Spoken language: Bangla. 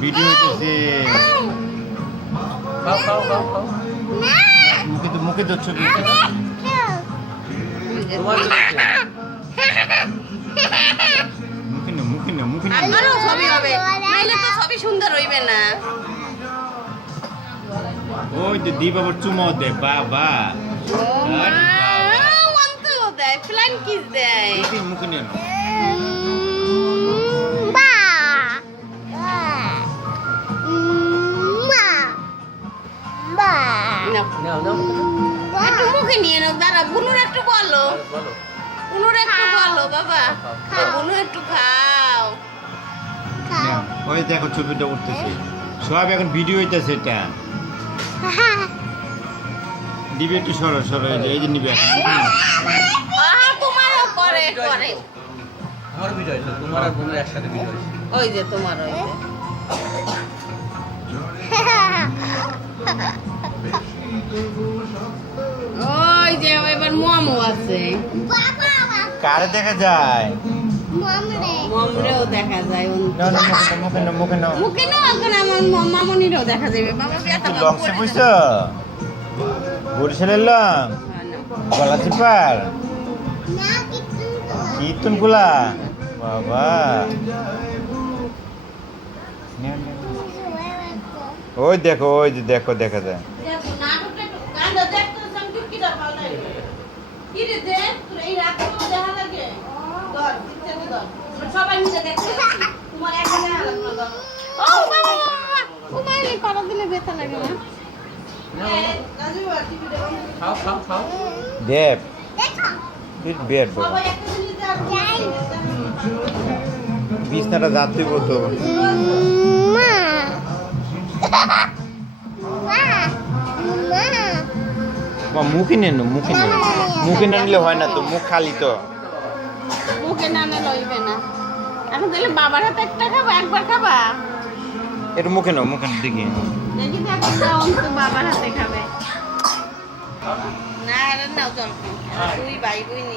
ভিডিও হইতেছে মুখে তো মুখে তো তো মুখে না মুখে না মুখে না ছবি হবে নাইলে তো ছবি সুন্দর হইবে না ওই যে দি বাবার চুমাও দে বাবা দেয় ফ্লাইং কিস দেয় মুখে মুখে একটু মুখে নিয়ে নাও দাঁড়া বুনুর একটু বলো। বলো। বুনুর একটু বলো বাবা। বুনু একটু খাও। ওই দেখো ছবিটা উঠতেছে। সব এখন ভিডিও হইতেছে এটা। দিবে একটু সরো সরো এই যে এই যে নিবে তোমারও করে করে। আমার ভিডিও তোমার আর বোনের একসাথে ভিডিও ওই যে তোমার ওই যে। আছে। কারে দেখা যায়? মমরেও দেখা যায় ওন- না না মুখে না মুখে না মুখে না এখন আমার মামনিরও দেখা যাবে। বাবা বিয়াটা তুই বাবু বুঝছ বরিশালের লং গলা চিপার? কীর্তনগুলা বাবা। ওই দেখো ওই যে দেখো দেখা যায়। কি রে দে, তোর এই রাতগুলো দেখা লাগে? ধর, পিকচারটা ধর। সবাই মিলে দেখতে তোমার একা দেখা লাগল ধর। ও বাবা, বাবা, বাবা। ও মা, এই দিলে ব্যথা লাগে না? বা মুখে নেন মুখে নেন মুখে না নিলে হয় না তো মুখ খালি তো। মুখে না না লইবে না। এখন তাহলে বাবার হাতে একটা খাবা একবার খাবা? এটা মুখে নাও মুখে দেখি দেখি। দেখো তো বাবার হাতে খাবে। না আর নাও চল তুই ভাই বই